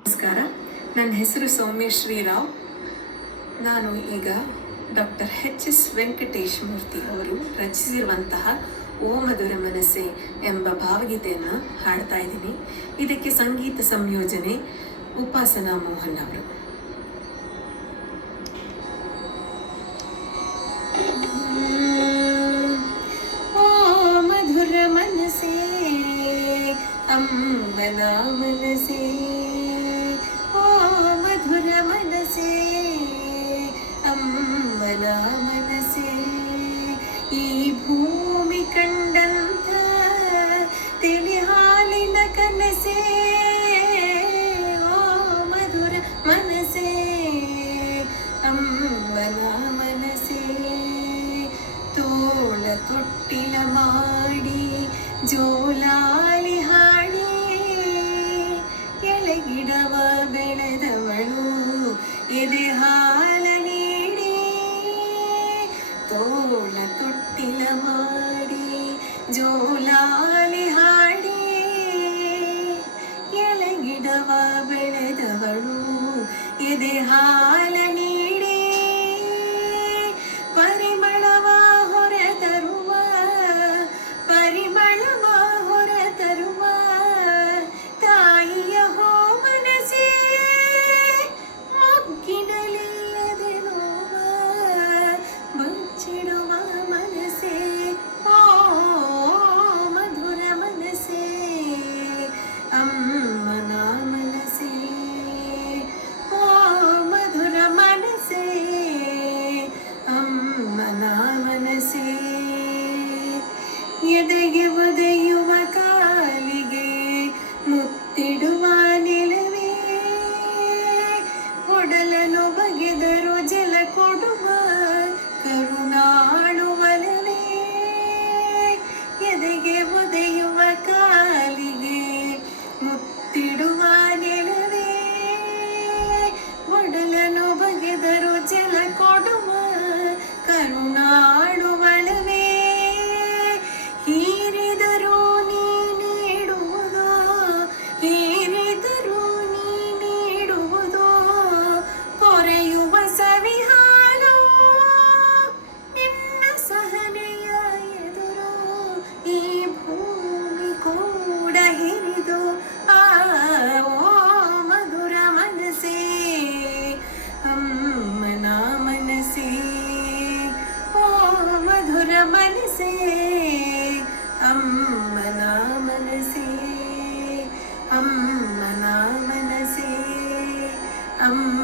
ನಮಸ್ಕಾರ. ನನ್ನ ಹೆಸರು ಸೌಮ್ಯ ಶ್ರೀರಾವ್ ನಾನು ಈಗ doctor H S Venkatesh Murthy ಅವರು ರಚಿಸಿರುವಂತಹ ಓ ಮಧುರ ಮನಸ್ಸೆ ಎಂಬ ಭಾವಗೀತೆಯನ್ನು ಹಾಡ್ತಾ ಇದ್ದೀನಿ. ಇದಕ್ಕೆ ಸಂಗೀತ ಸಂಯೋಜನೆ ಉಪಾಸನಾ ಮೋಹನ್ ಅವರು. ಅಮ್ಮನ ಮನಸೇ ಓ ಮಧುರ ಮನಸೇ ಅಮ್ಮನ ಮನಸೇ ಈ ಭೂಮಿ ಕಂಡಂಥ ತಿಳಿ ಹಾಲಿನ ಕನಸೇ ಓ ಮಧುರ ಮನಸೇ ಅಮ್ಮನ ಮನಸೇ ತೋಳ ತೊಟ್ಟಿಲ ಮಾಡಿ ಜೋಲಾಲಿ ಎಲೆಗಿಡವ ಬೆಳೆದವಳು ಎದೆ ಹಾಲ ನೀಡಿ ತೋಳ ತೊಟ್ಟಿಲ ಮಾಡಿ ಜೋಲಾಲಿ ಹಾಡಿ ಎಲೆಗಿಡವ ಬೆಳೆದವಳು ಎದೆ ಹಾಲ ಎದೆಗೆ ಒದೆಯುವ ಕಾಲಿಗೆ ಮುತ್ತಿಡುವ ನಿಲವೇ? ಒಡಲನು ಬಗೆದರು ಎದುರು محمد